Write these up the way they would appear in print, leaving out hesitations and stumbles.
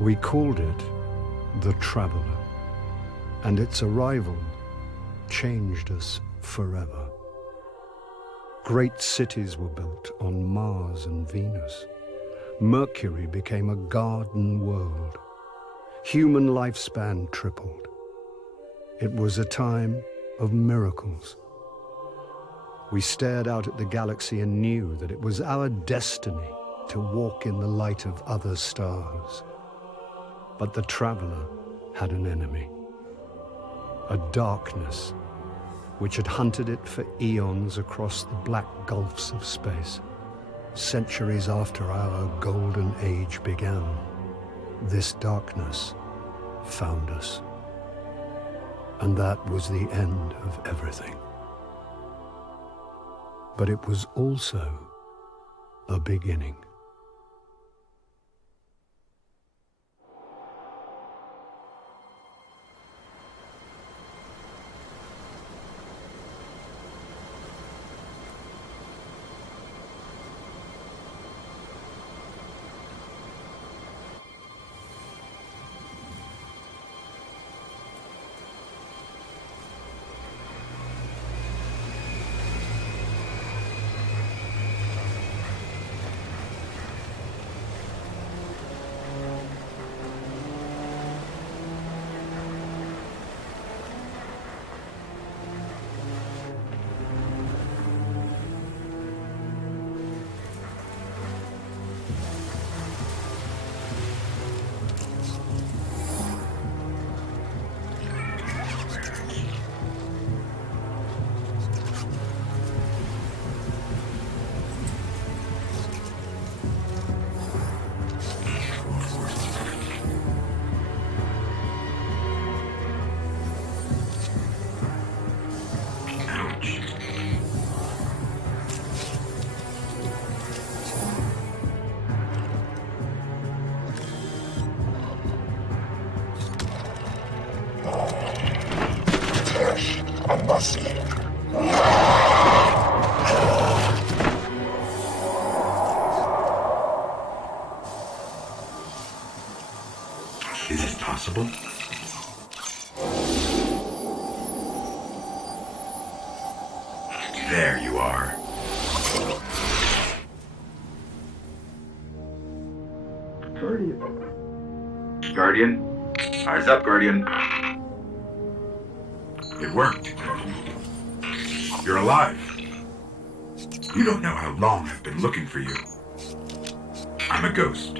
We called it the Traveler, and its arrival changed us forever. Great cities were built on Mars and Venus. Mercury became a garden world. Human lifespan tripled. It was a time of miracles. We stared out at the galaxy and knew that it was our destiny to walk in the light of other stars. But the Traveler had an enemy, a darkness which had hunted it for eons across the black gulfs of space. Centuries after our golden age began, this darkness found us. And that was the end of everything. But it was also a beginning. Is it possible? There you are. Guardian? Eyes up, Guardian. It worked. You're alive. You don't know how long I've been looking for you. I'm a ghost.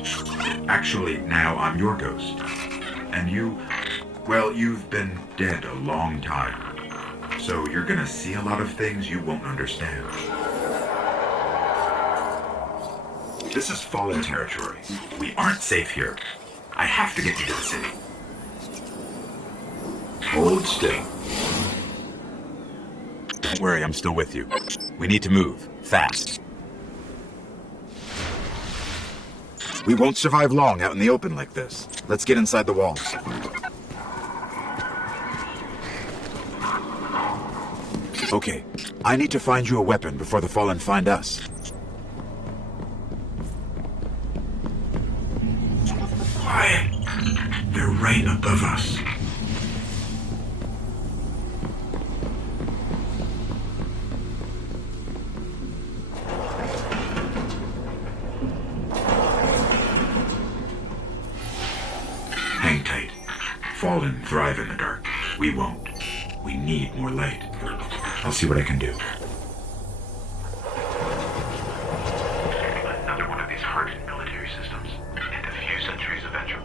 Actually, now I'm your ghost. And you, well, you've been dead a long time. So you're gonna see a lot of things you won't understand. This is fallen territory. We aren't safe here. I have to get you to the city. Hold still. Don't worry, I'm still with you. We need to move, fast. We won't survive long out in the open like this. Let's get inside the walls. Okay, I need to find you a weapon before the Fallen find us. Quiet. They're right above us. Hang tight. Fallen thrive in the dark. We won't. We need more light. I'll see what I can do. Another one of these hardened military systems. In a few centuries eventually.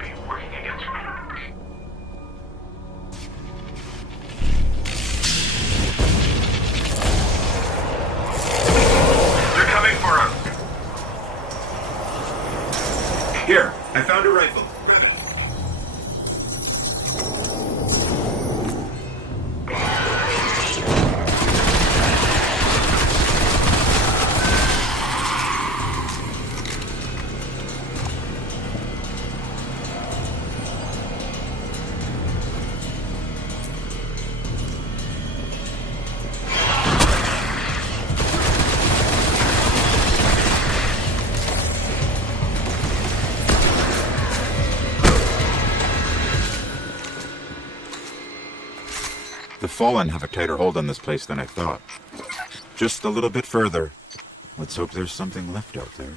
found a rifle. Grab it. The Fallen have a tighter hold on this place than I thought. Just a little bit further. Let's hope there's something left out there.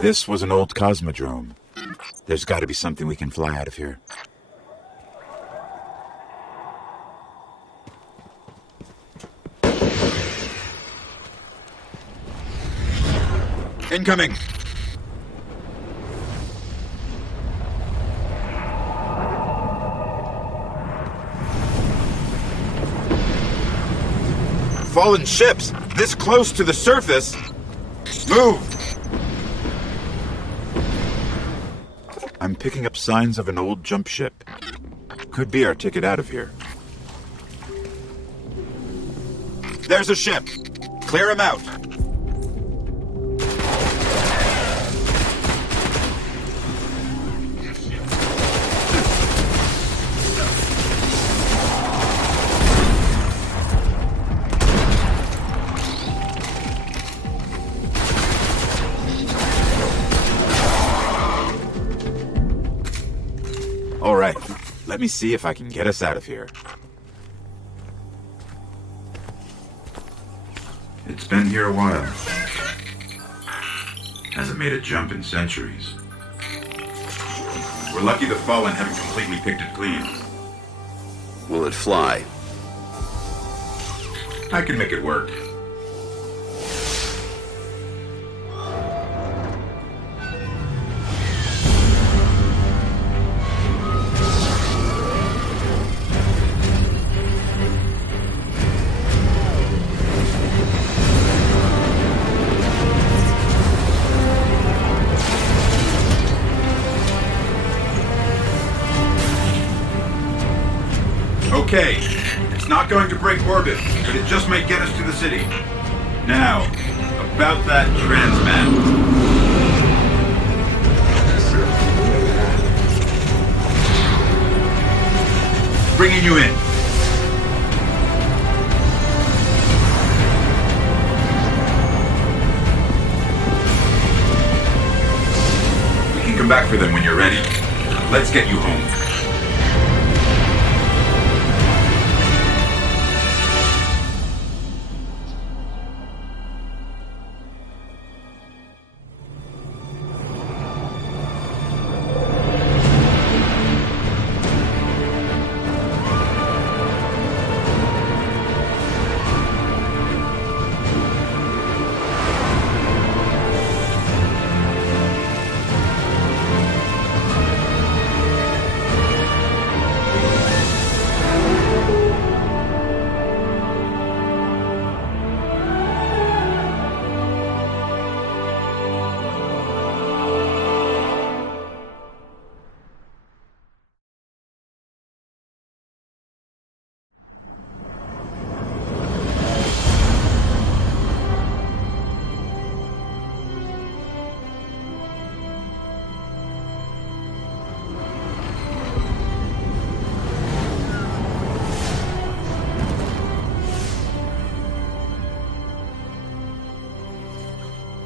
This was an old cosmodrome. There's got to be something we can fly out of here. Incoming! Fallen ships! This close to the surface! Move! I'm picking up signs of an old jump ship. Could be our ticket out of here. There's a ship! Clear him out! All right, let me see if I can get us out of here. It's been here a while. Hasn't made a jump in centuries. We're lucky the Fallen haven't completely picked it clean. Will it fly? I can make it work. Okay, it's not going to break orbit, but it just might get us to the city. Now, about that transmat. Bringing you in. We can come back for them when you're ready. Let's get you home.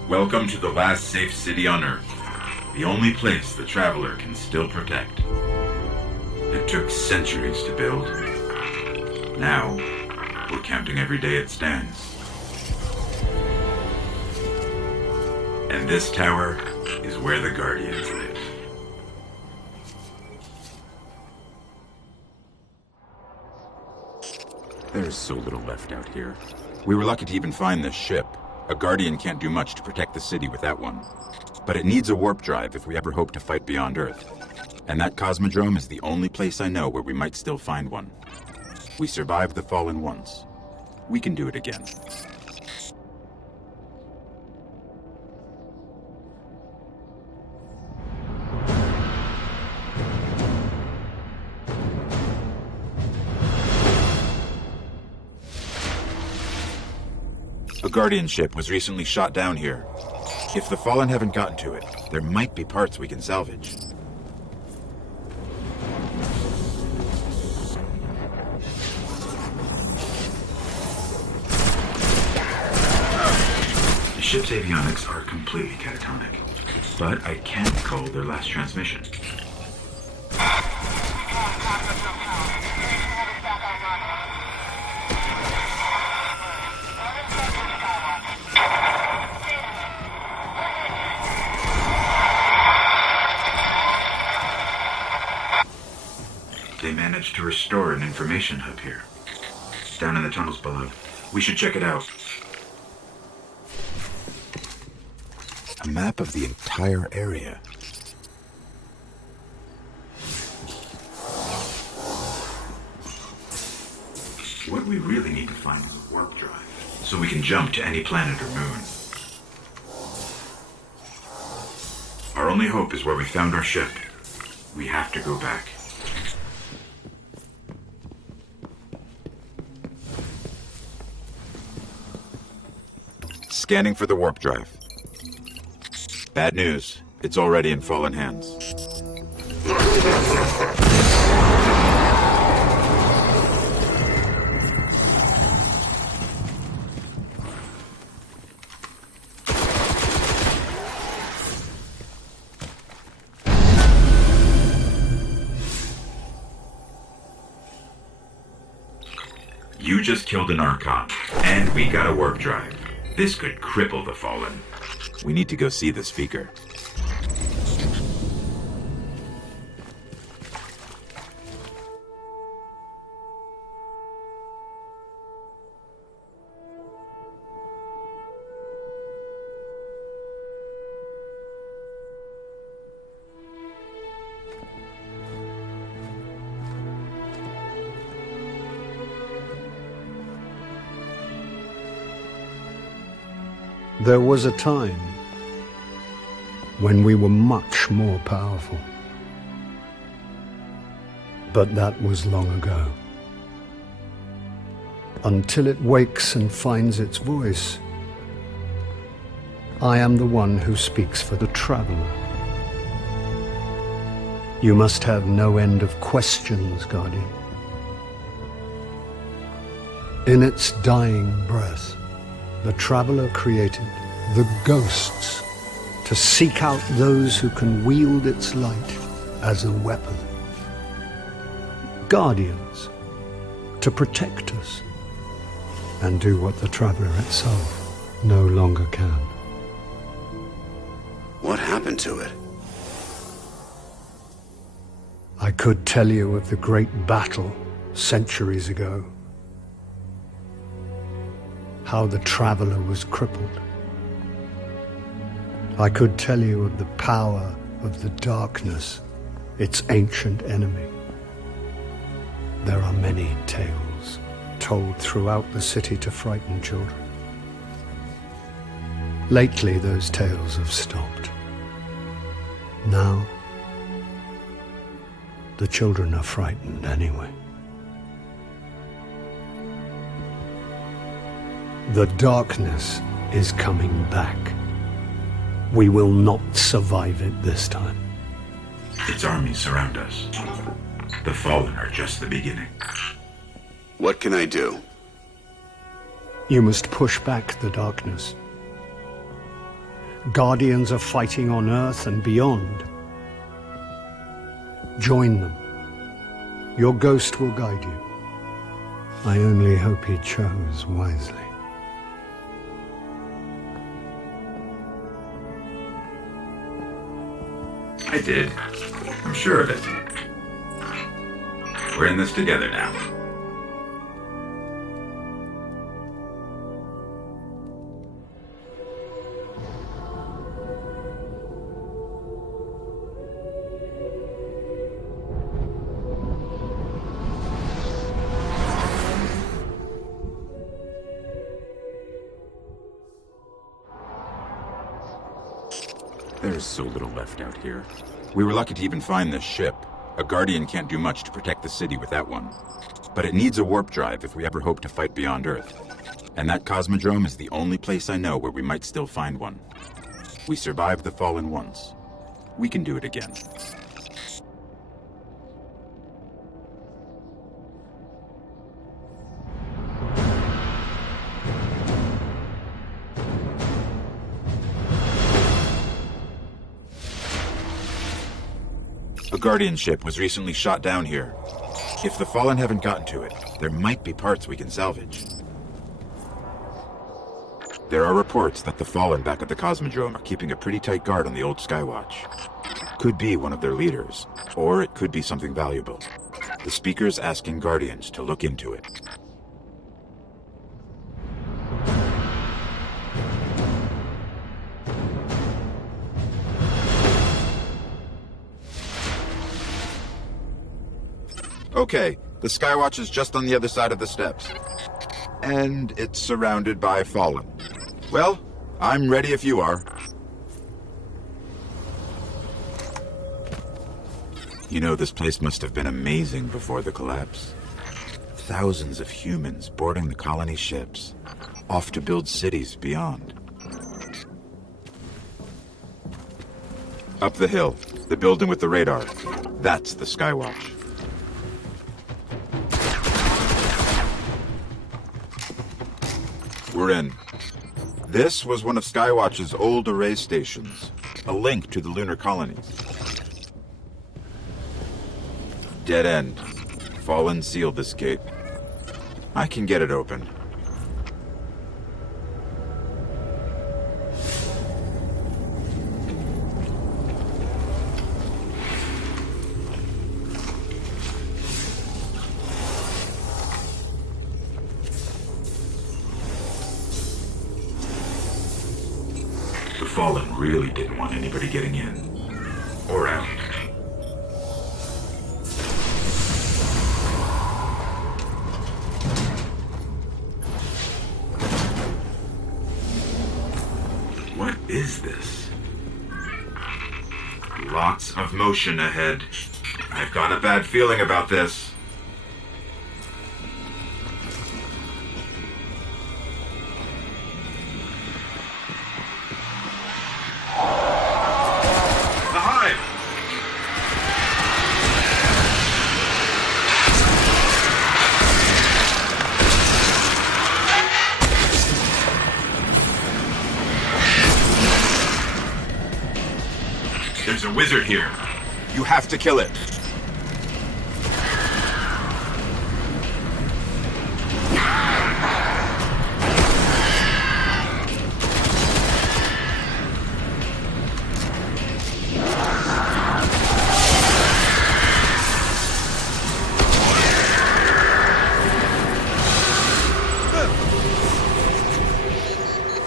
Welcome to the last safe city on Earth. The only place the Traveler can still protect. It took centuries to build. Now, we're counting every day it stands. And this tower is where the Guardians live. There's so little left out here. We were lucky to even find this ship. A Guardian can't do much to protect the city with that one. But it needs a warp drive if we ever hope to fight beyond Earth. And that Cosmodrome is the only place I know where we might still find one. We survived the Fallen once. We can do it again. A Guardian ship was recently shot down here. If the Fallen haven't gotten to it, there might be parts we can salvage. The ship's avionics are completely catatonic, but I can't recall their last transmission. They managed to restore an information hub here. Down in the tunnels below. We should check it out. A map of the entire area. What we really need to find is a warp drive, so we can jump to any planet or moon. Our only hope is where we found our ship. We have to go back. Scanning for the warp drive. Bad news. It's already in Fallen hands. You just killed an Archon, and we got a warp drive. This could cripple the Fallen. We need to go see the speaker. There was a time when we were much more powerful. But that was long ago. Until it wakes and finds its voice, I am the one who speaks for the traveler. You must have no end of questions, Guardian. In its dying breath, the traveler created the ghosts to seek out those who can wield its light as a weapon. Guardians to protect us and do what the traveler itself no longer can. What happened to it? I could tell you of the great battle centuries ago. How the traveler was crippled. I could tell you of the power of the darkness, its ancient enemy. There are many tales told throughout the city to frighten children. Lately, those tales have stopped. Now, the children are frightened anyway. The darkness is coming back. We will not survive it this time. Its armies surround us. The Fallen are just the beginning. What can I do? You must push back the darkness. Guardians are fighting on Earth and beyond. Join them. Your ghost will guide you. I only hope he chose wisely. I did. I'm sure of it. We're in this together now. There's so little left out here. We were lucky to even find this ship. A Guardian can't do much to protect the city with that one. But it needs a warp drive if we ever hope to fight beyond Earth. And that Cosmodrome is the only place I know where we might still find one. We survived the Fallen once. We can do it again. A Guardian ship was recently shot down here. If the Fallen haven't gotten to it, there might be parts we can salvage. There are reports that the Fallen back at the Cosmodrome are keeping a pretty tight guard on the old Skywatch. Could be one of their leaders, or it could be something valuable. The speaker's asking Guardians to look into it. Okay, the Skywatch is just on the other side of the steps. And it's surrounded by Fallen. Well, I'm ready if you are. You know, this place must have been amazing before the collapse. Thousands of humans boarding the colony ships, off to build cities beyond. Up the hill, the building with the radar. That's the Skywatch. We're in. This was one of Skywatch's old array stations, a link to the lunar colonies. Dead end. Fallen sealed this gate. I can get it open. The Fallen really didn't want anybody getting in. Or out. What is this? Lots of motion ahead. I've got a bad feeling about this. The Hive! There's a wizard here. You have to kill it.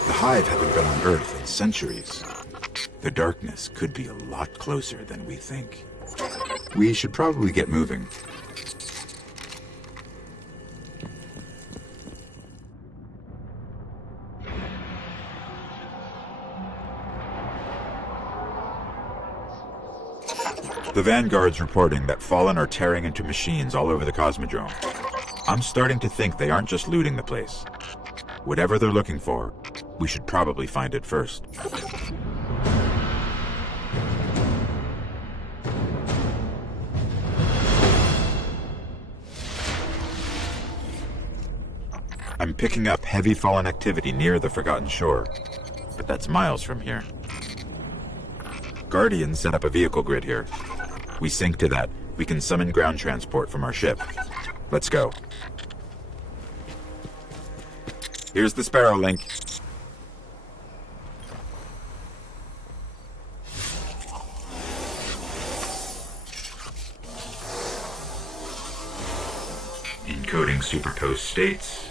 The Hive haven't been on Earth in centuries. The darkness could be a lot closer than we think. We should probably get moving. The Vanguard's reporting that Fallen are tearing into machines all over the Cosmodrome. I'm starting to think they aren't just looting the place. Whatever they're looking for, we should probably find it first. I'm picking up heavy Fallen activity near the Forgotten Shore, but that's miles from here. Guardians set up a vehicle grid here. We sync to that. We can summon ground transport from our ship. Let's go. Here's the Sparrow link. Encoding superposed states,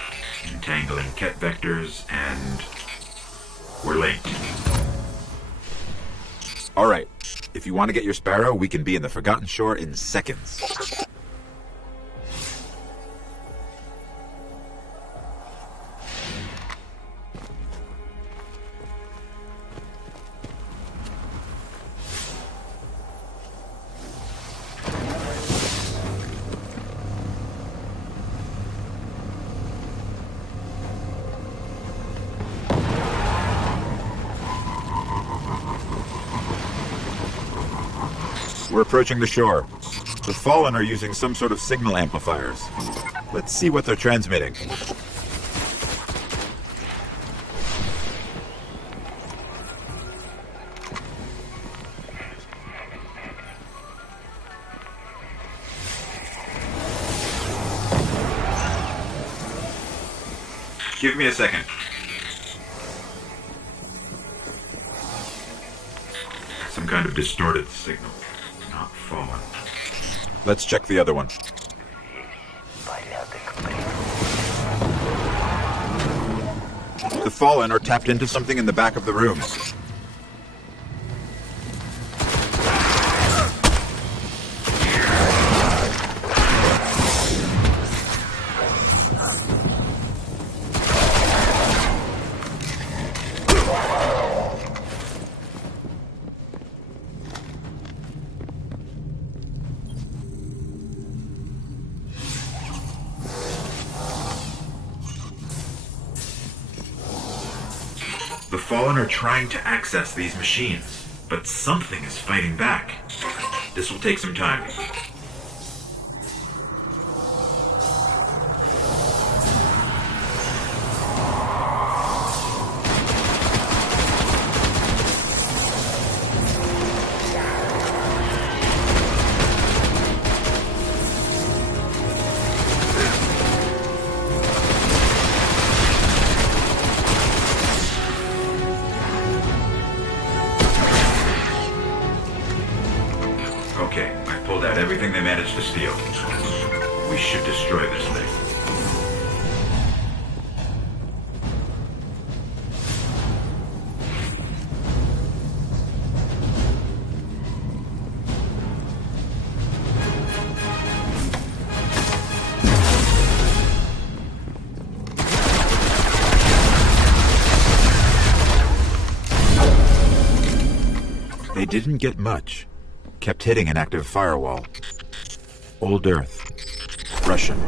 entangling ket vectors, and we're linked. All right. If you want to get your Sparrow, we can be in the Forgotten Shore in seconds. We're approaching the shore. The Fallen are using some sort of signal amplifiers. Let's see what they're transmitting. Give me a second. Some kind of distorted signal. Not Fallen. Let's check the other one. The Fallen are tapped into something in the back of the room. The Fallen are trying to access these machines, but something is fighting back. This will take some time. Okay, I pulled out everything they managed to steal. We should destroy this thing. They didn't get much. Kept hitting an active firewall. Old Earth. Russian.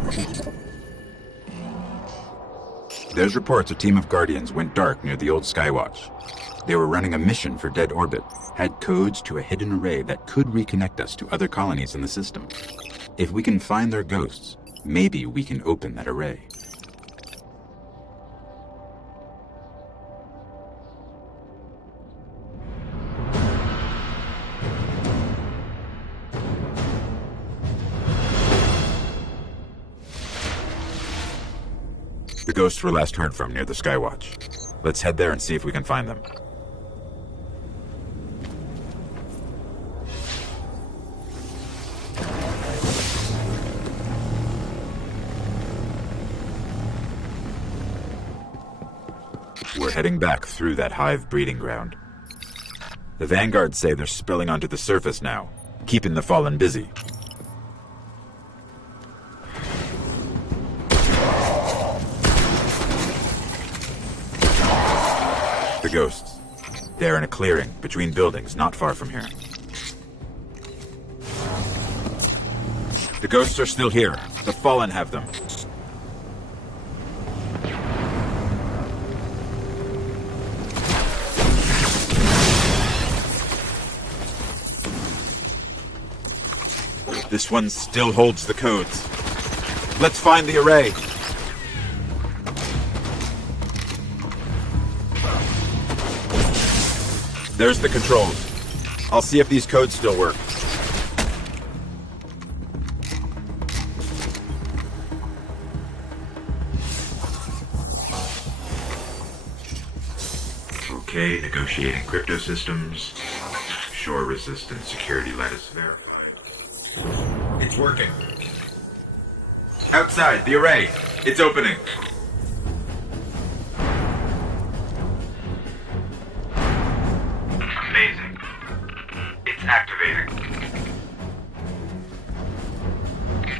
There's reports a team of Guardians went dark near the old Skywatch. They were running a mission for Dead Orbit, had codes to a hidden array that could reconnect us to other colonies in the system. If we can find their ghosts, maybe we can open that array. The ghosts were last heard from near the Skywatch. Let's head there and see if we can find them. We're heading back through that Hive breeding ground. The Vanguards say they're spilling onto the surface now, keeping the Fallen busy. The ghosts. They're in a clearing between buildings not far from here. The ghosts are still here. The Fallen have them. This one still holds the codes. Let's find the array. There's the controls. I'll see if these codes still work. Okay, negotiating crypto systems. Shore resistant security lattice verified. It's working. Outside, the array. It's opening. Amazing. It's activating.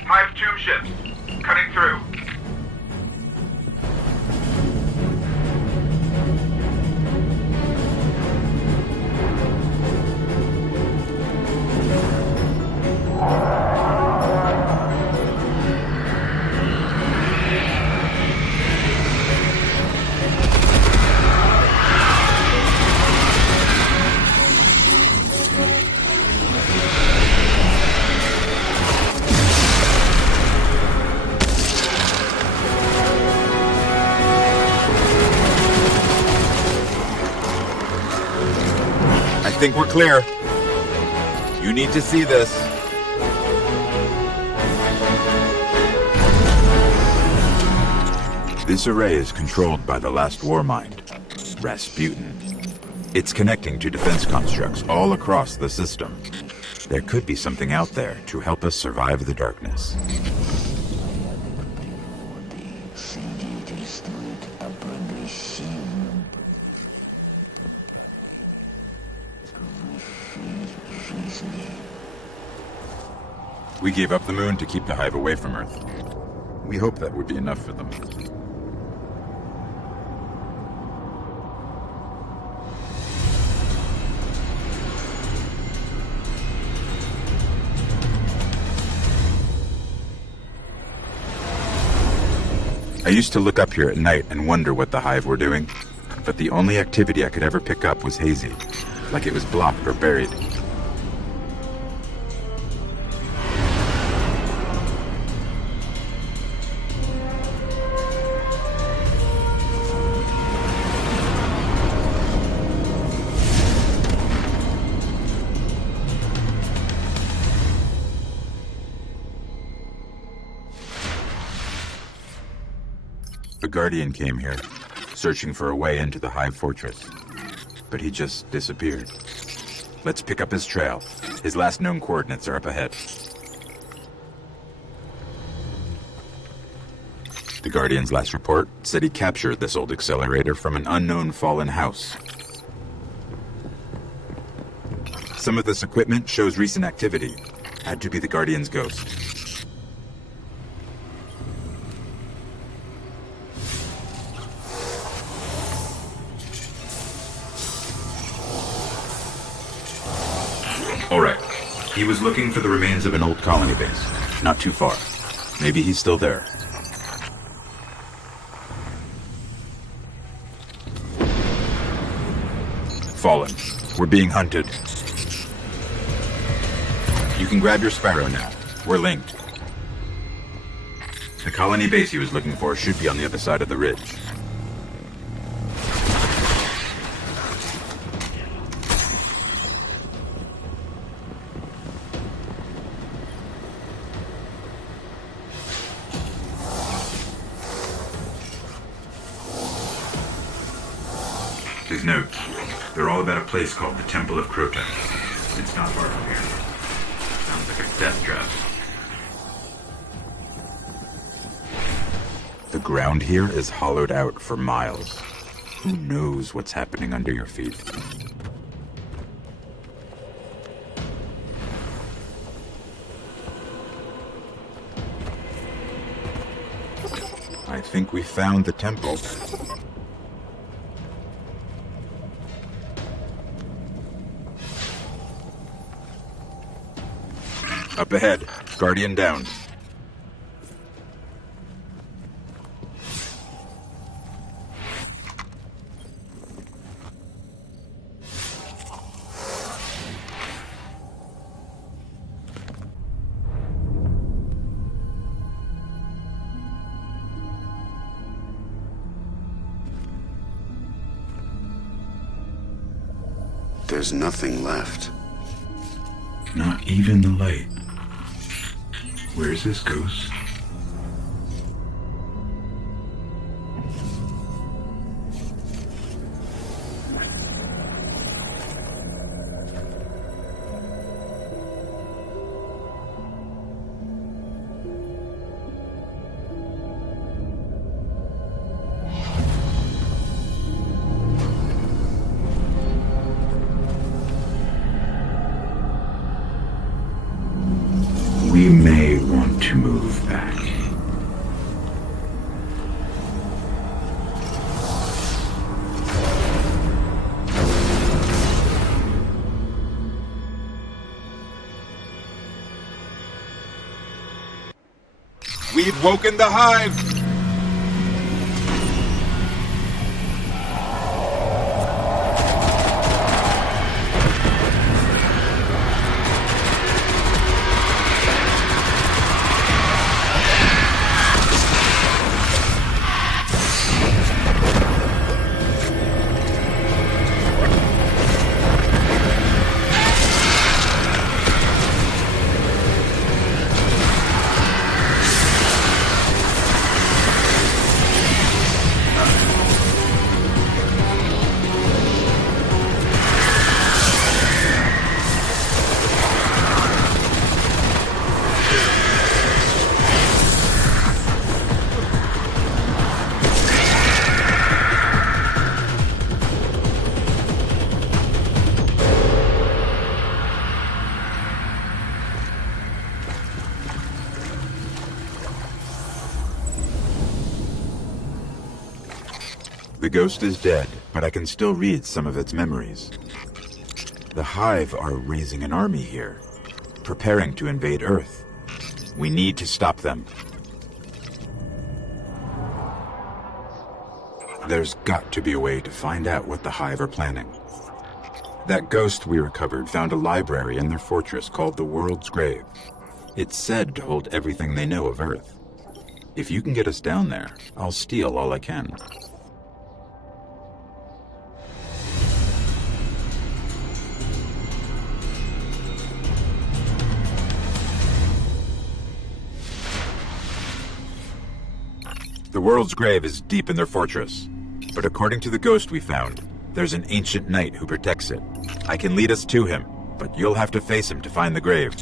Hive tube ships. Cutting through. think we're clear. You need to see this. This array is controlled by the last war mind, Rasputin. It's connecting to defense constructs all across the system. There could be something out there to help us survive the darkness. We gave up the moon to keep the Hive away from Earth. We hope that would be enough for them. I used to look up here at night and wonder what the Hive were doing, but the only activity I could ever pick up was hazy, like it was blocked or buried. The Guardian came here, searching for a way into the Hive fortress. But he just disappeared. Let's pick up his trail. His last known coordinates are up ahead. The Guardian's last report said he captured this old accelerator from an unknown fallen house. Some of this equipment shows recent activity. Had to be the Guardian's ghost. Alright. He was looking for the remains of an old colony base. Not too far. Maybe he's still there. Fallen. We're being hunted. You can grab your Sparrow now. We're linked. The colony base he was looking for should be on the other side of the ridge. His notes. They're all about a place called the Temple of Crota. It's not far from here. Sounds like a death trap. The ground here is hollowed out for miles. Who knows what's happening under your feet? I think we found the temple. Up ahead. Guardian down. There's nothing left. Not even the light. Where's this ghost? We may want to move back. We've woken the Hive! The ghost is dead, but I can still read some of its memories. The Hive are raising an army here, preparing to invade Earth. We need to stop them. There's got to be a way to find out what the Hive are planning. That ghost we recovered found a library in their fortress called the World's Grave. It's said to hold everything they know of Earth. If you can get us down there, I'll steal all I can. The World's Grave is deep in their fortress, but according to the ghost we found, there's an ancient knight who protects it. I can lead us to him, but you'll have to face him to find the grave.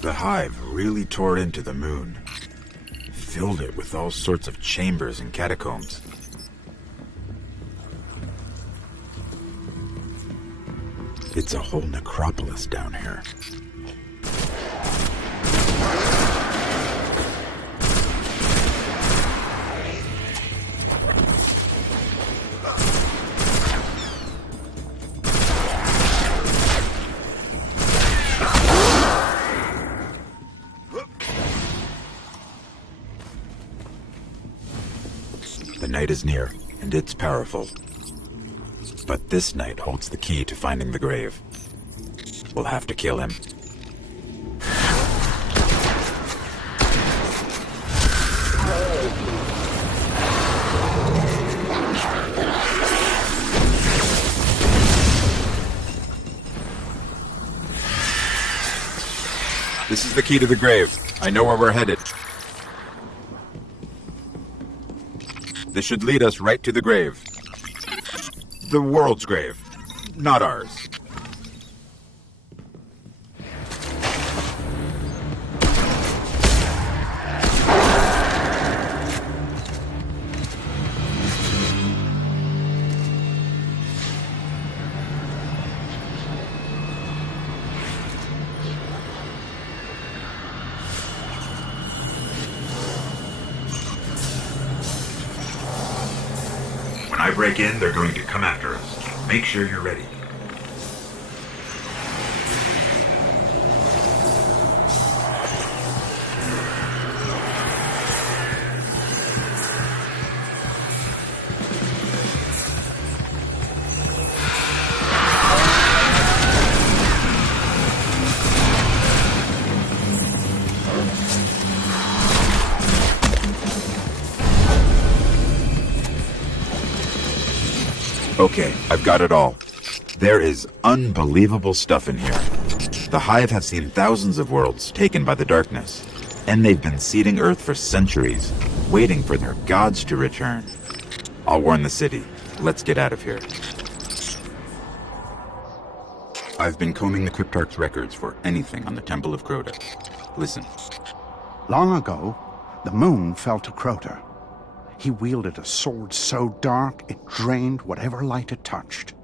The Hive really tore into the moon, filled it with all sorts of chambers and catacombs. It's a whole necropolis down here. The night is near, and it's powerful. But this knight holds the key to finding the grave. We'll have to kill him. This is the key to the grave. I know where we're headed. This should lead us right to the grave. The world's grave, not ours. When I break in, they're going to come after us. Make sure you're ready. Okay, I've got it all. There is unbelievable stuff in here. The Hive have seen thousands of worlds taken by the darkness, and they've been seeding Earth for centuries, waiting for their gods to return. I'll warn the city. Let's get out of here. I've been combing the Cryptarch's records for anything on the Temple of Crota. Listen. Long ago, the moon fell to Crota. He wielded a sword so dark it drained whatever light it touched.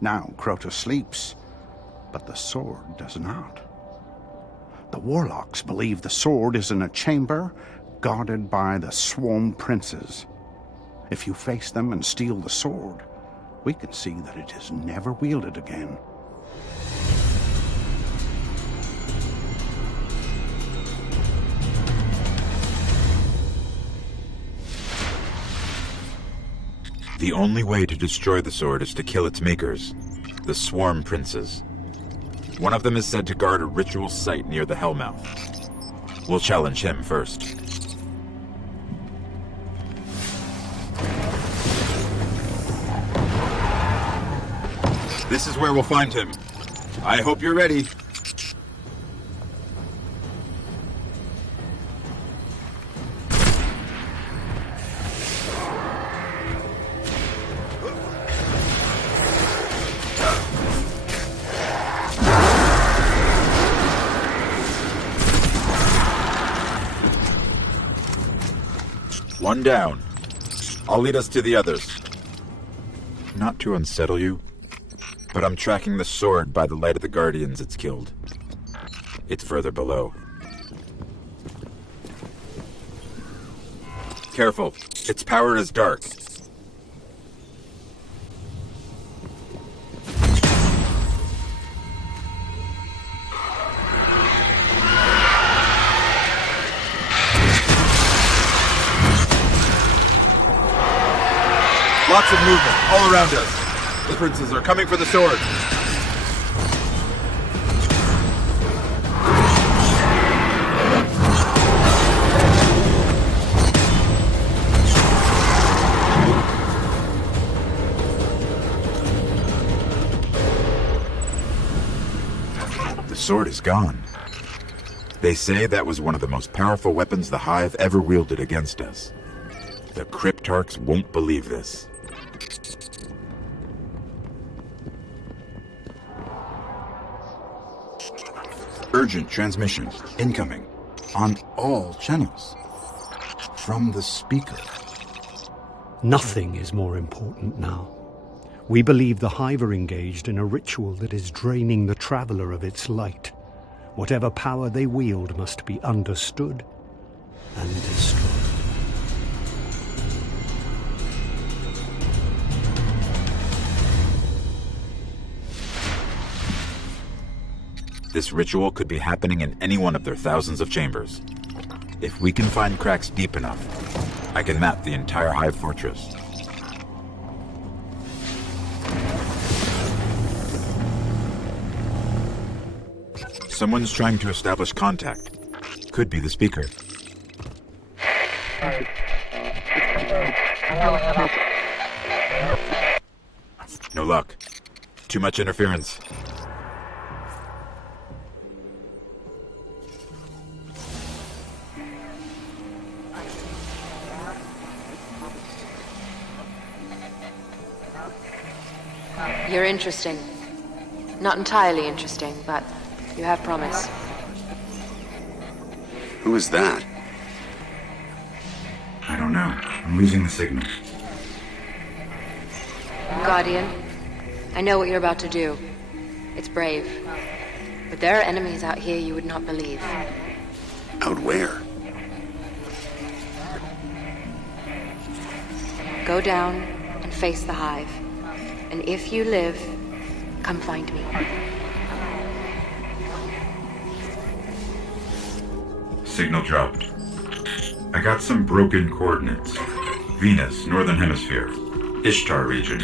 Now Crota sleeps, but the sword does not. The warlocks believe the sword is in a chamber guarded by the swarm princes. If you face them and steal the sword, we can see that it is never wielded again. The only way to destroy the sword is to kill its makers, the Swarm Princes. One of them is said to guard a ritual site near the Hellmouth. We'll challenge him first. This is where we'll find him. I hope you're ready. One down. I'll lead us to the others. Not to unsettle you, but I'm tracking the sword by the light of the Guardians it's killed. It's further below. Careful. Its power is dark. Lots of movement all around us. The princes are coming for the sword. The sword is gone. They say that was one of the most powerful weapons the Hive ever wielded against us. The Cryptarchs won't believe this. Urgent transmission. Incoming. On all channels. From the speaker. Nothing is more important now. We believe the Hive are engaged in a ritual that is draining the Traveler of its light. Whatever power they wield must be understood and destroyed. This ritual could be happening in any one of their thousands of chambers. If we can find cracks deep enough, I can map the entire Hive fortress. Someone's trying to establish contact. Could be the speaker. No luck. Too much interference. You're interesting. Not entirely interesting, but you have promise. Who is that? I don't know. I'm losing the signal. Guardian, I know what you're about to do. It's brave. But there are enemies out here you would not believe. Out where? Go down and face the Hive. And if you live, come find me. Signal dropped. I got some broken coordinates. Venus, Northern Hemisphere. Ishtar region.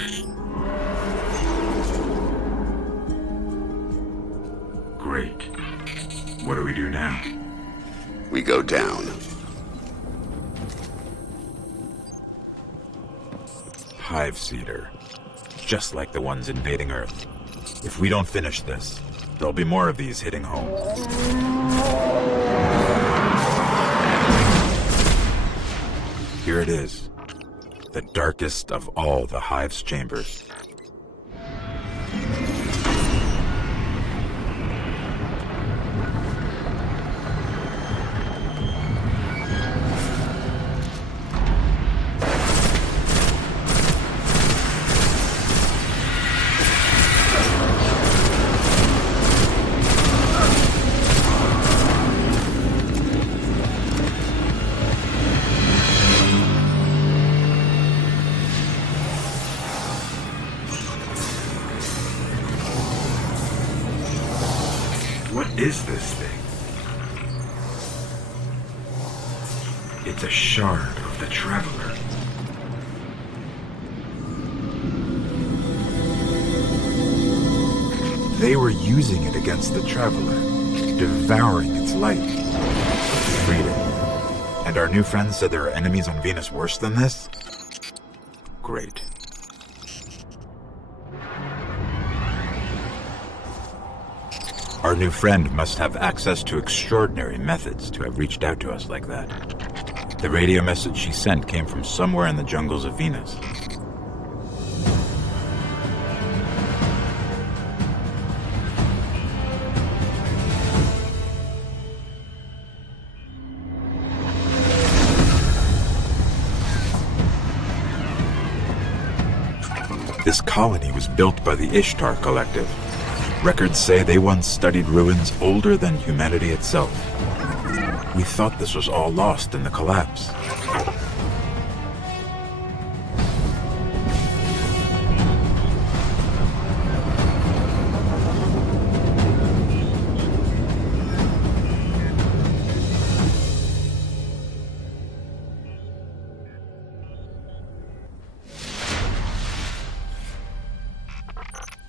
Great. What do we do now? We go down. Hive Seeder. Just like the ones invading Earth. If we don't finish this, there'll be more of these hitting home. Here it is. The darkest of all the Hive's chambers. What is this thing? It's a shard of the Traveler. They were using it against the Traveler, devouring its light. Freed it. And our new friend said there are enemies on Venus worse than this? Great. Our new friend must have access to extraordinary methods to have reached out to us like that. The radio message she sent came from somewhere in the jungles of Venus. This colony was built by the Ishtar Collective. Records say they once studied ruins older than humanity itself. We thought this was all lost in the collapse.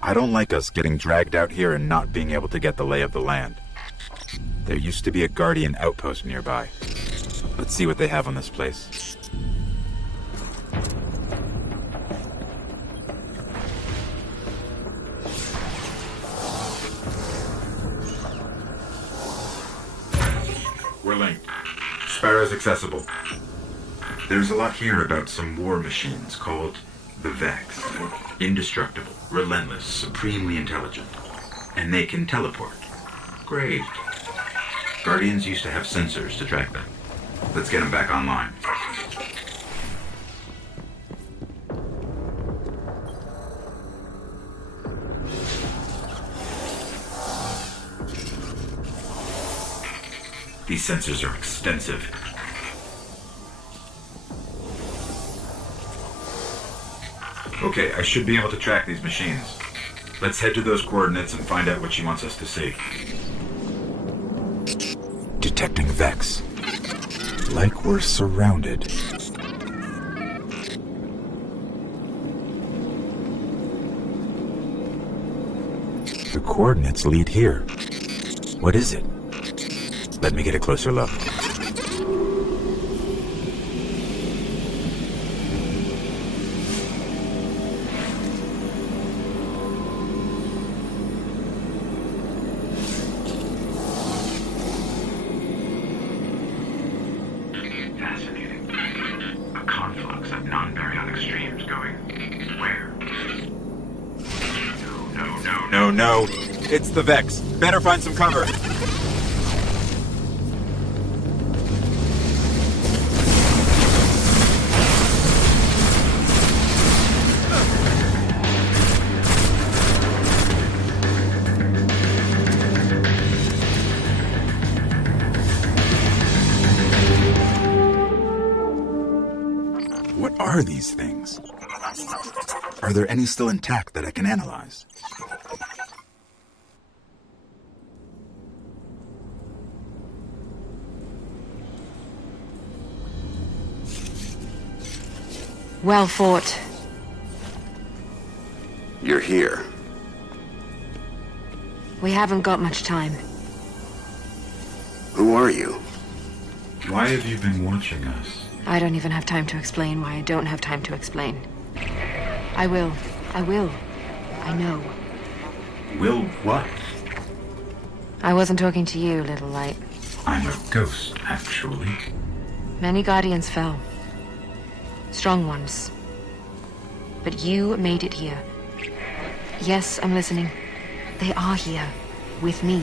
I don't like us getting dragged out here and not being able to get the lay of the land. There used to be a Guardian outpost nearby. Let's see what they have on this place. We're linked. Sparrow's accessible. There's a lot here about some war machines called the Vex. Indestructible, relentless, supremely intelligent. And they can teleport. Great. Guardians used to have sensors to track them. Let's get them back online. These sensors are extensive. Okay, I should be able to track these machines. Let's head to those coordinates and find out what she wants us to see. Detecting Vex. Like we're surrounded. The coordinates lead here. What is it? Let me get a closer look. Fascinating. A conflux of non-baryonic streams going where? No. It's the Vex. Better find some cover. What are these things? Are there any still intact that I can analyze? Well fought. You're here. We haven't got much time. Who are you? Why have you been watching us? I don't even have time to explain why I don't have time to explain. I will. I know. Will what? I wasn't talking to you, little light. I'm a ghost, actually. Many Guardians fell. Strong ones. But you made it here. Yes, I'm listening. They are here. With me.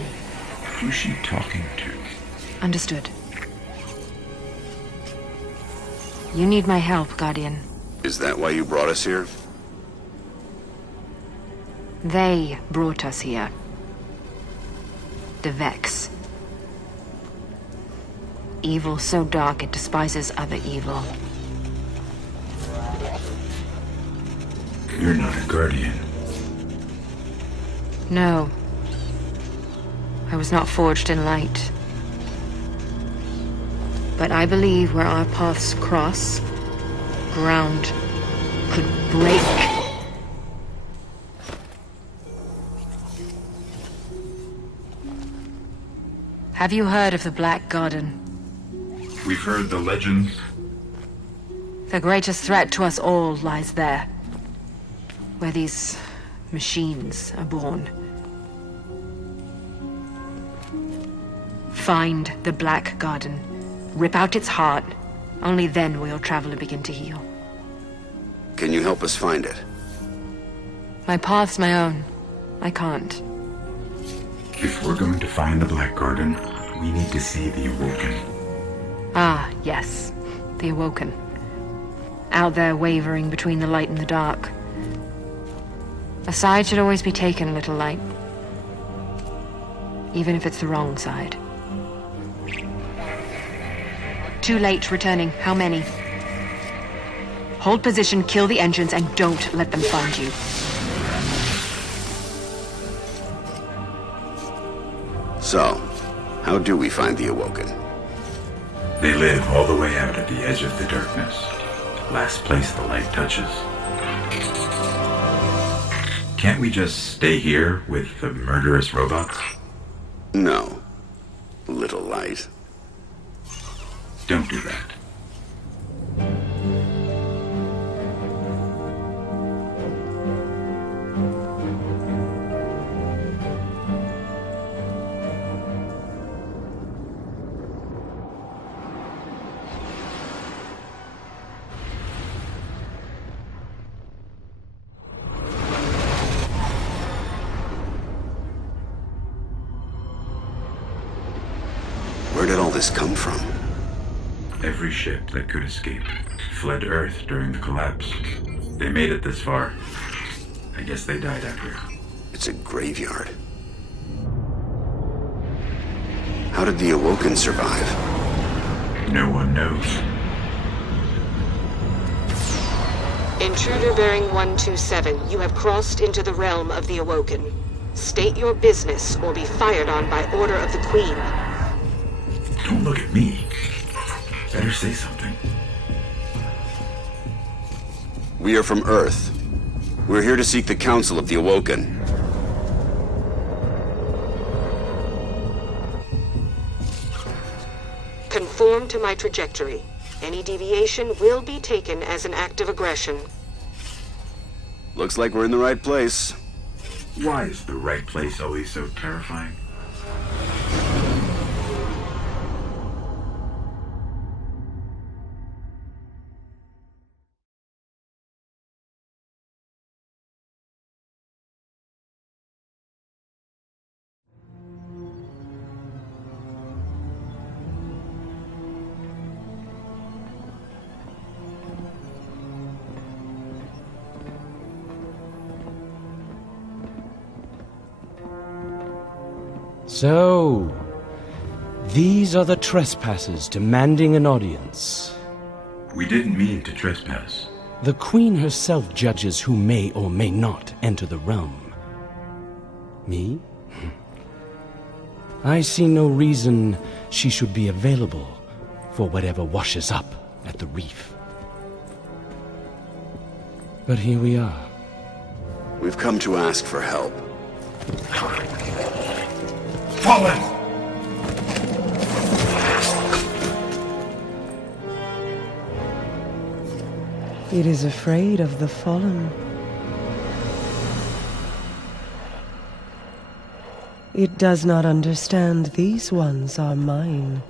Who's she talking to? Understood. You need my help, Guardian. Is that why you brought us here? They brought us here. The Vex. Evil so dark it despises other evil. You're not a Guardian. No. I was not forged in light. But I believe where our paths cross, ground could break. Have you heard of the Black Garden? We've heard the legends. The greatest threat to us all lies there. Where these machines are born. Find the Black Garden. Rip out its heart. Only then will your traveler begin to heal. Can you help us find it? My path's my own. I can't. If we're going to find the Black Garden, we need to see the Awoken. Ah, yes. The Awoken. Out there wavering between the light and the dark. A side should always be taken, little light. Even if it's the wrong side. Too late returning. How many? Hold position, kill the engines, and don't let them find you. So, how do we find the Awoken? They live all the way out at the edge of the darkness. Last place the light touches. Can't we just stay here with the murderous robots? No, little light. Don't do that. Where did all this come from? Every ship that could escape fled Earth during the collapse. They made it this far. I guess they died out here. It's a graveyard. How did the Awoken survive? No one knows. Intruder bearing 127, you have crossed into the realm of the Awoken. State your business or be fired on by order of the Queen. Don't look at me. Better say something. We are from Earth. We're here to seek the Council of the Awoken. Conform to my trajectory. Any deviation will be taken as an act of aggression. Looks like we're in the right place. Why is the right place always so terrifying? So, these are the trespassers demanding an audience. We didn't mean to trespass. The Queen herself judges who may or may not enter the realm. Me? I see no reason she should be available for whatever washes up at the reef. But here we are. We've come to ask for help. Fallen! It is afraid of the fallen. It does not understand these ones are mine.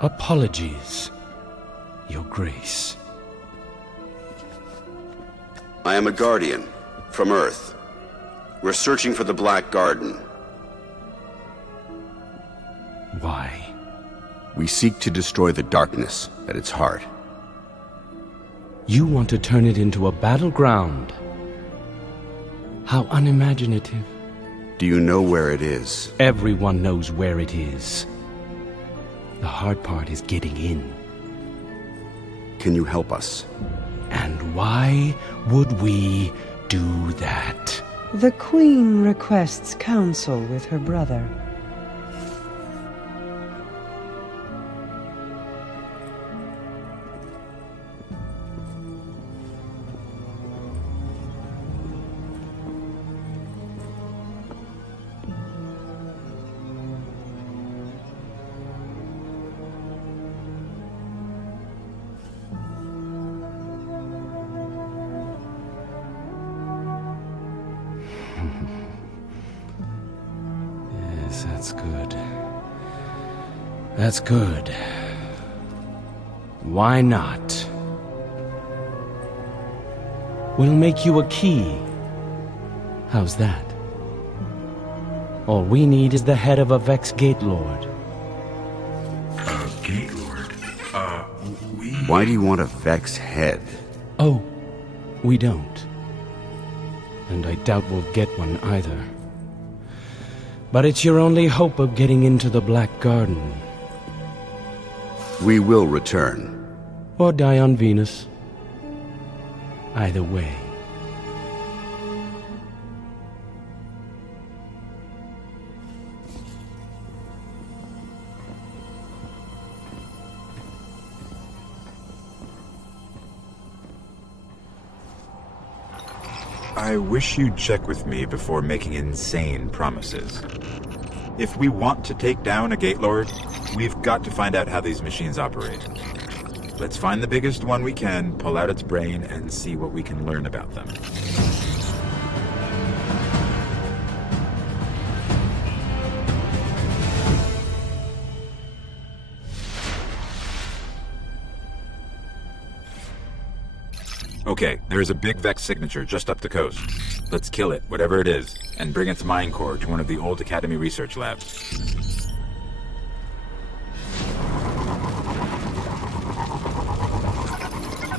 Apologies, Your Grace. I am a Guardian from Earth. We're searching for the Black Garden. Why? We seek to destroy the darkness at its heart. You want to turn it into a battleground? How unimaginative. Do you know where it is? Everyone knows where it is. The hard part is getting in. Can you help us? And why would we do that? The Queen requests counsel with her brother. Yes, that's good. That's good. Why not? We'll make you a key. How's that? All we need is the head of a Vex Gate Lord. Why do you want a Vex head? Oh, we don't. And I doubt we'll get one either. But it's your only hope of getting into the Black Garden. We will return. Or die on Venus. Either way. I wish you'd check with me before making insane promises. If we want to take down a Gate Lord, we've got to find out how these machines operate. Let's find the biggest one we can, pull out its brain, and see what we can learn about them. Okay, there's a big Vex signature just up the coast. Let's kill it, whatever it is, and bring its mind core to one of the old Academy research labs.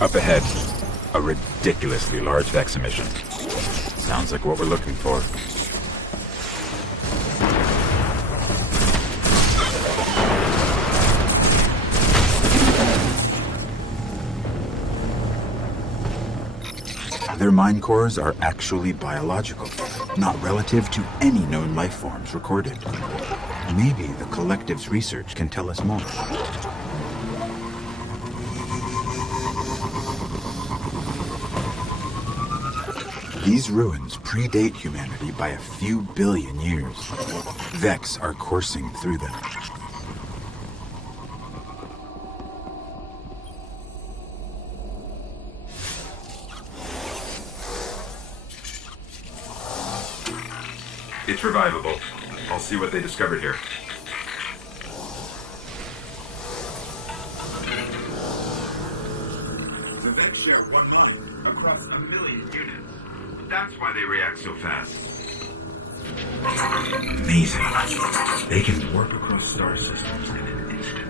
Up ahead, a ridiculously large Vex emission. Sounds like what we're looking for. Their mind cores are actually biological, not relative to any known life forms recorded. Maybe the Collective's research can tell us more. These ruins predate humanity by a few billion years. Vex are coursing through them. It's revivable. I'll see what they discovered here. The Vex share one bond across 1 million units. That's why they react so fast. Amazing. They can warp across star systems in an instant.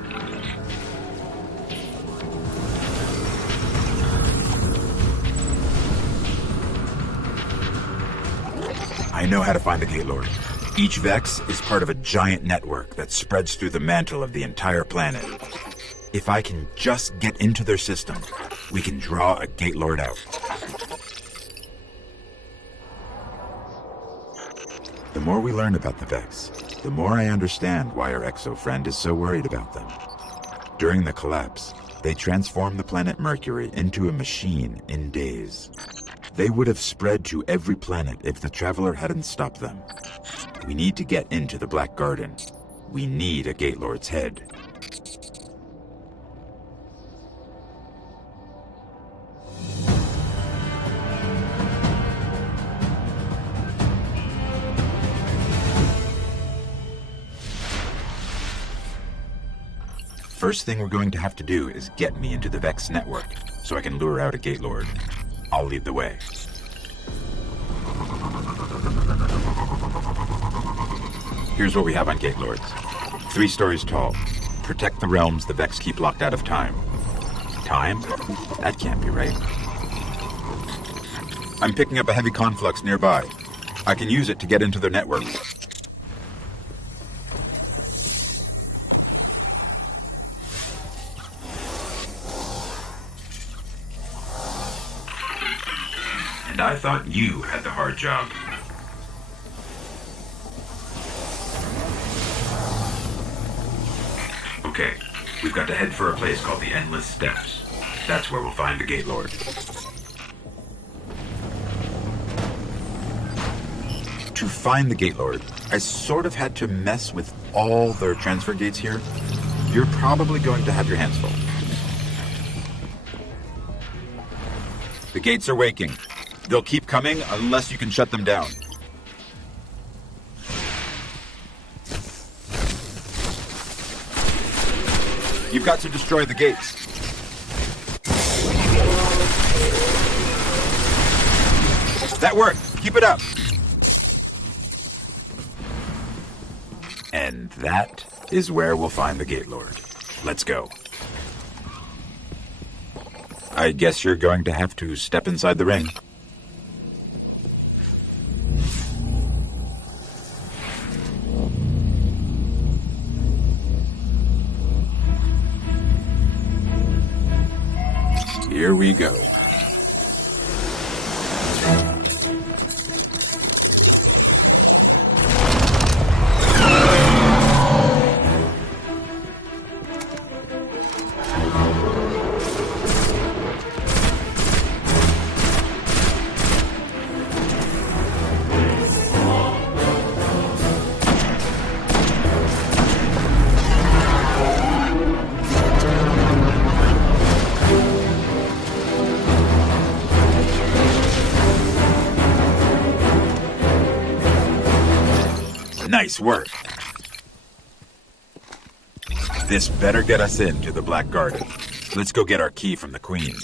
I know how to find the Gate Lord. Each Vex is part of a giant network that spreads through the mantle of the entire planet. If I can just get into their system, we can draw a Gate Lord out. The more we learn about the Vex, the more I understand why our exo friend is so worried about them. During the collapse, they transformed the planet Mercury into a machine in days. They would have spread to every planet if the Traveler hadn't stopped them. We need to get into the Black Garden. We need a Gate Lord's head. First thing we're going to have to do is get me into the Vex network, so I can lure out a Gate Lord. I'll lead the way. Here's what we have on Gate Lords. 3 stories tall. Protect the realms the Vex keep locked out of time. Time? That can't be right. I'm picking up a heavy conflux nearby. I can use it to get into their network. And I thought you had the hard job. Okay, we've got to head for a place called the Endless Steps. That's where we'll find the Gate Lord. To find the Gate Lord, I sort of had to mess with all their transfer gates here. You're probably going to have your hands full. The gates are waking. They'll keep coming unless you can shut them down. You've got to destroy the gates. That worked. Keep it up. And that is where we'll find the Gate Lord. Let's go. I guess you're going to have to step inside the ring. Here we go. Nice work. This better get us into the Black Garden. Let's go get our key from the Queen.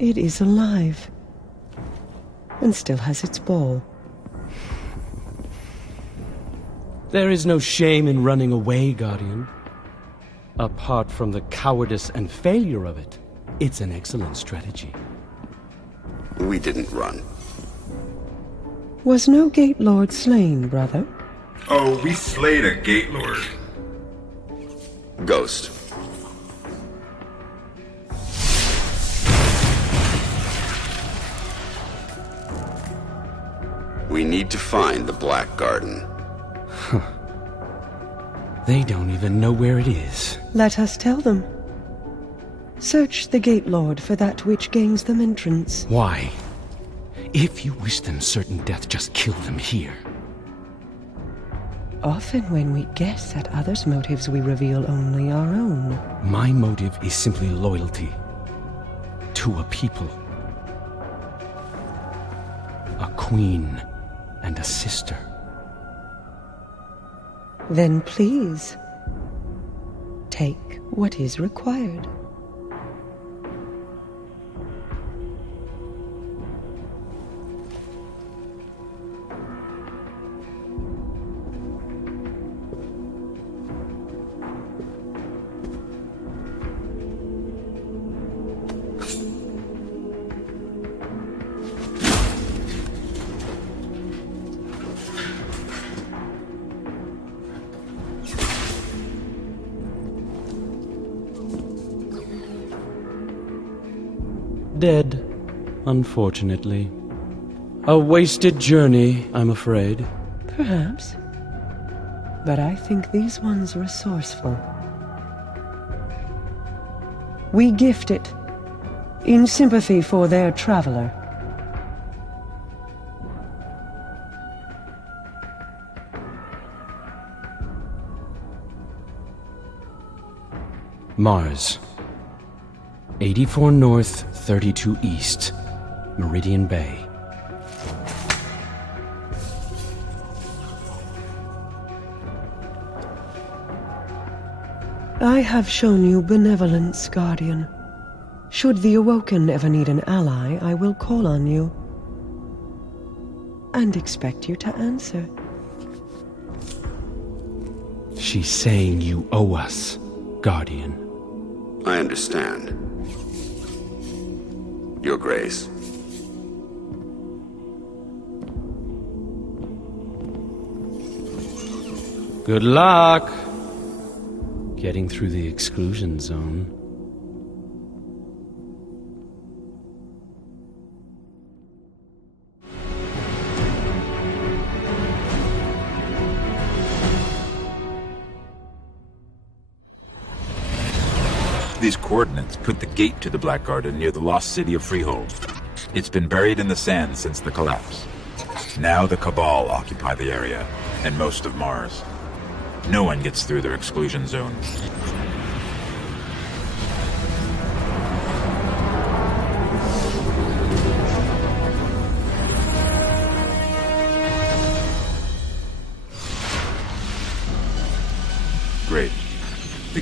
It is alive, and still has its ball. There is no shame in running away, Guardian. Apart from the cowardice and failure of it, it's an excellent strategy. We didn't run. Was no Gate Lord slain, brother? Oh, we slayed a Gate Lord. Ghost. We need to find the Black Garden. They don't even know where it is. Let us tell them. Search the Gate Lord for that which gains them entrance. Why? If you wish them certain death, just kill them here. Often when we guess at others' motives, we reveal only our own. My motive is simply loyalty to a people. A queen and a sister. Then please, take what is required. Dead, unfortunately. A wasted journey, I'm afraid. Perhaps. But I think these ones resourceful. We gift it, in sympathy for their traveler. Mars. 84 North, 32 East, Meridian Bay. I have shown you benevolence, Guardian. Should the Awoken ever need an ally, I will call on you. And expect you to answer. She's saying you owe us, Guardian. I understand. Your Grace. Good luck getting through the exclusion zone. These coordinates put the gate to the Black Garden near the lost city of Freehold. It's been buried in the sand since the collapse. Now the Cabal occupy the area, and most of Mars. No one gets through their exclusion zone.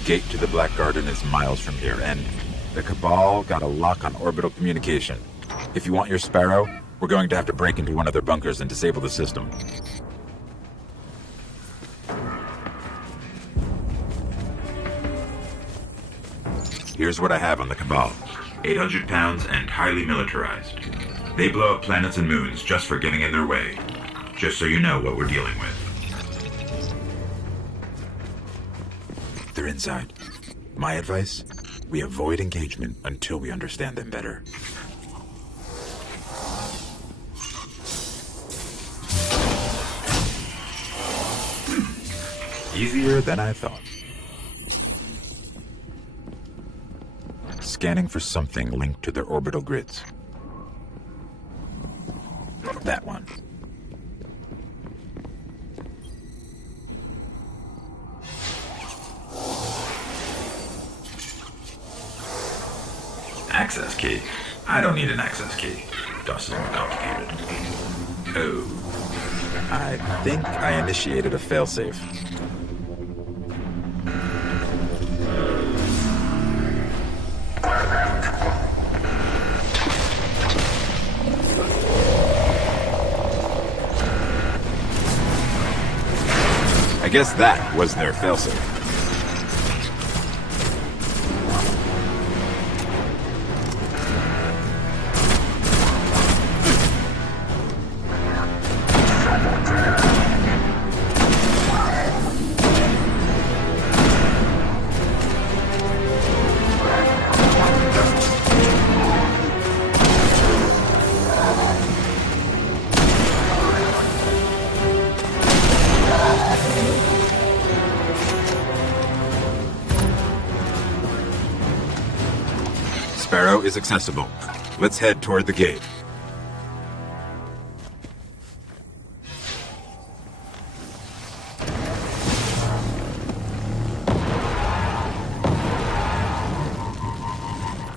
gate to the Black Garden is miles from here, and the Cabal got a lock on orbital communication. If you want your Sparrow, we're going to have to break into one of their bunkers and disable the system. Here's what I have on the Cabal. 800 pounds and highly militarized. They blow up planets and moons just for getting in their way. Just so you know what we're dealing with. They're inside. My advice? We avoid engagement until we understand them better. Easier than I thought. Scanning for something linked to their orbital grids. That one. Access key? I don't need an access key. DOS is more complicated. Oh. I think I initiated a failsafe. I guess that was their failsafe. Sparrow is accessible. Let's head toward the gate.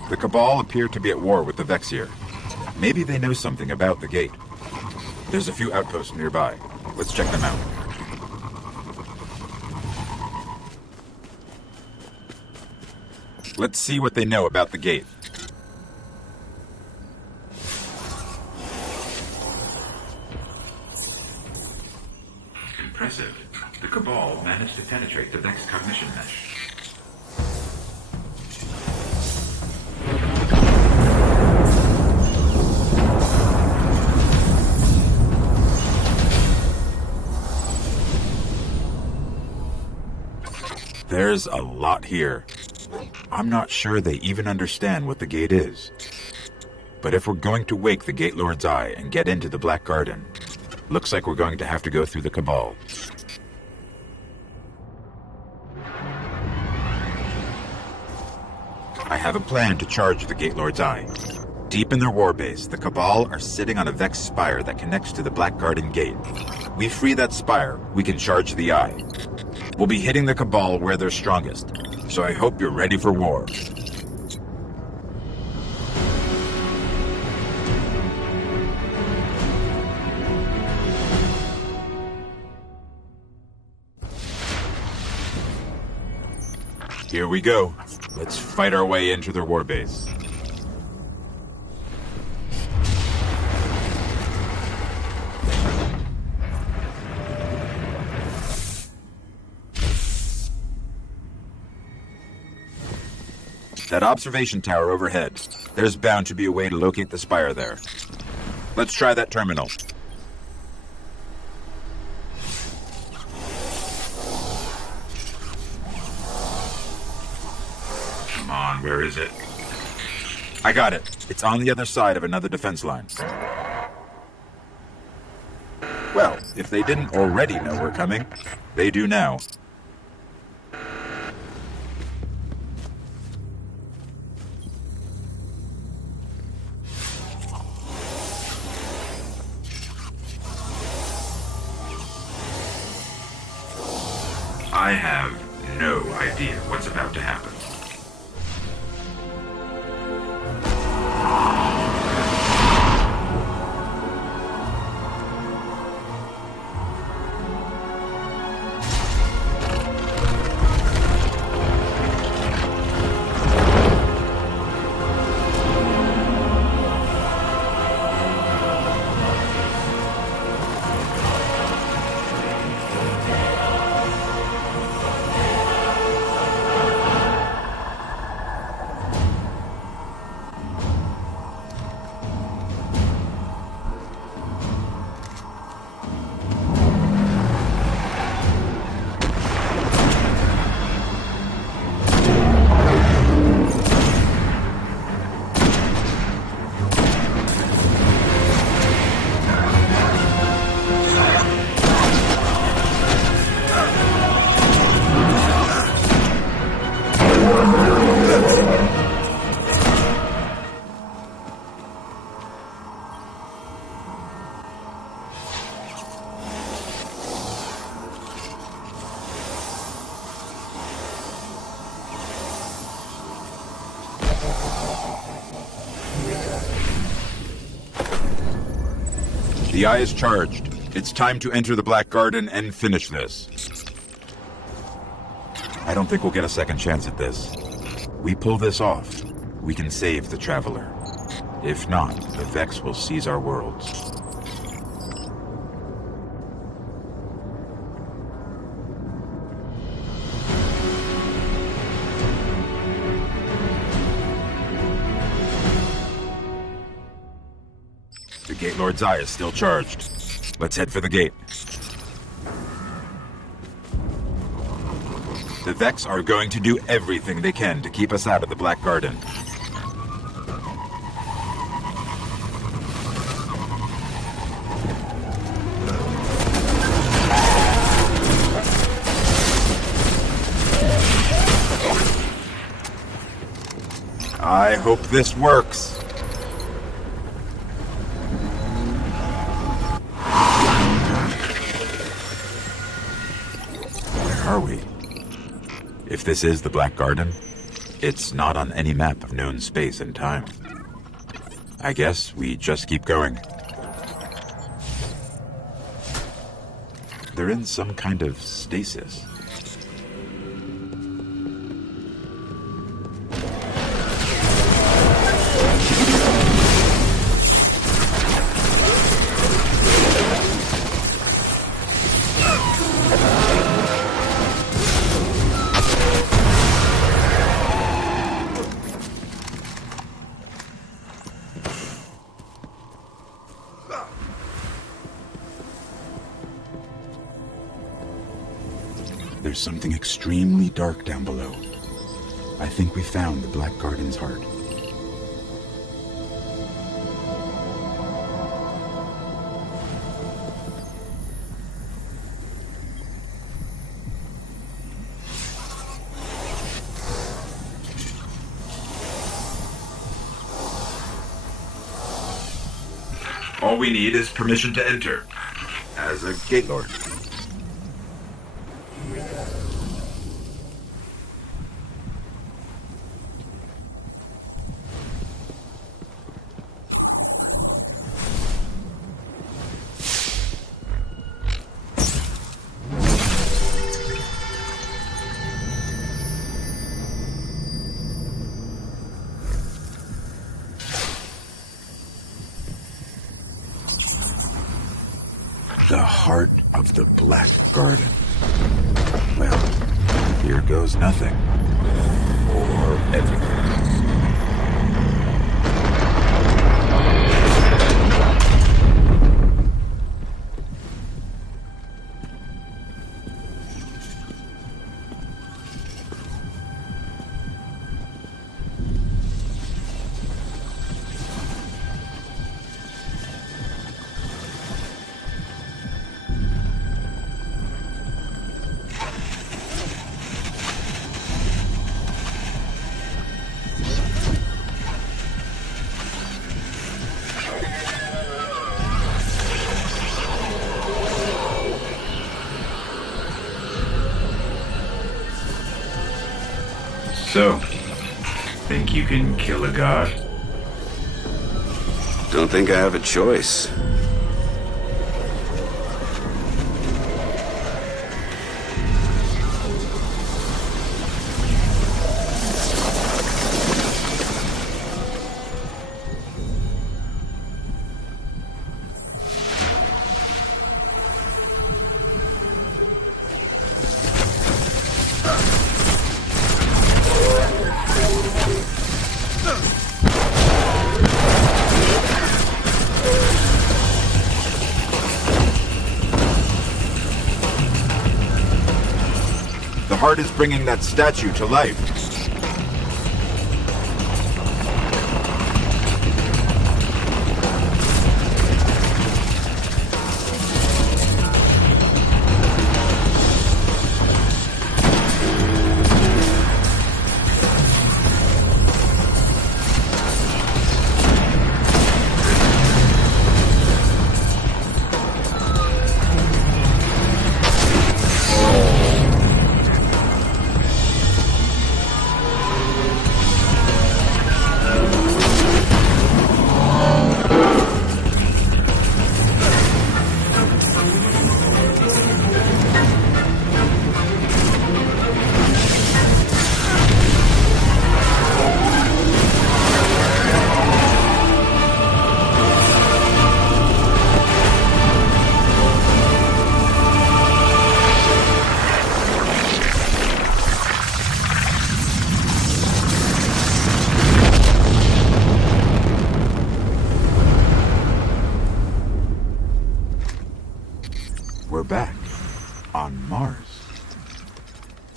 The Cabal appear to be at war with the Vexier. Maybe they know something about the gate. There's a few outposts nearby. Let's check them out. Let's see what they know about the gate. Impressive. The Cabal managed to penetrate the Vex cognition mesh. There's a lot here. I'm not sure they even understand what the gate is. But if we're going to wake the Gate Lord's eye and get into the Black Garden, looks like we're going to have to go through the Cabal. I have a plan to charge the Gate Lord's eye. Deep in their warbase, the Cabal are sitting on a Vex spire that connects to the Black Garden gate. We free that spire, we can charge the eye. We'll be hitting the Cabal where they're strongest, so I hope you're ready for war. Here we go. Let's fight our way into their warbase. That observation tower overhead. There's bound to be a way to locate the spire there. Let's try that terminal. Come on, where is it? I got it. It's on the other side of another defense line. Well, if they didn't already know we're coming, they do now. I have no idea what's about to happen. The eye is charged. It's time to enter the Black Garden and finish this. I don't think we'll get a second chance at this. We pull this off, we can save the Traveler. If not, the Vex will seize our worlds. The Gate Lord's eye is still charged. Let's head for the gate. The Vex are going to do everything they can to keep us out of the Black Garden. I hope this works. Where are we? If this is the Black Garden, it's not on any map of known space and time. I guess we just keep going. They're in some kind of stasis. There's something extremely dark down below. I think we found the Black Garden's heart. All we need is permission to enter. As a Gate Lord. The heart of the Black Garden. Well, here goes nothing. Or everything. So, think you can kill a god? Don't think I have a choice. The heart is bringing that statue to life.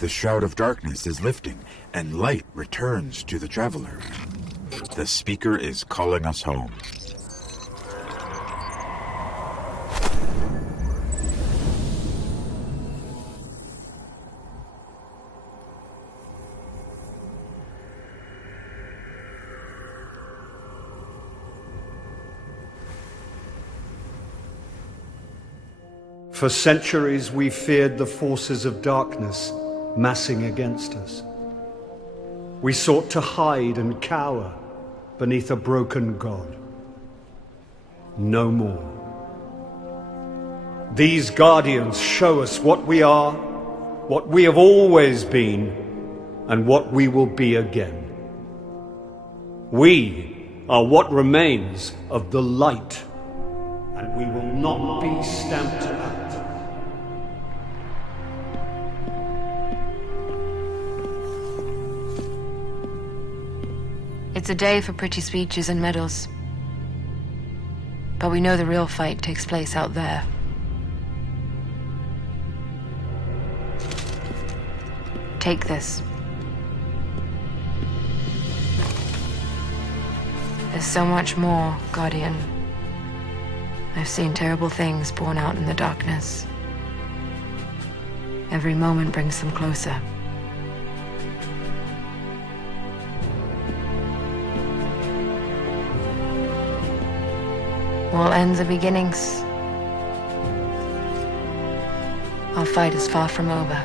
The shroud of darkness is lifting, and light returns to the traveler. The speaker is calling us home. For centuries we feared the forces of darkness massing against us. We sought to hide and cower beneath a broken god. No more. These guardians show us what we are, what we have always been, and what we will be again. We are what remains of the light, and we will not be stamped out. It's a day for pretty speeches and medals. But we know the real fight takes place out there. Take this. There's so much more, Guardian. I've seen terrible things born out in the darkness. Every moment brings them closer. All ends are beginnings. Our fight is far from over.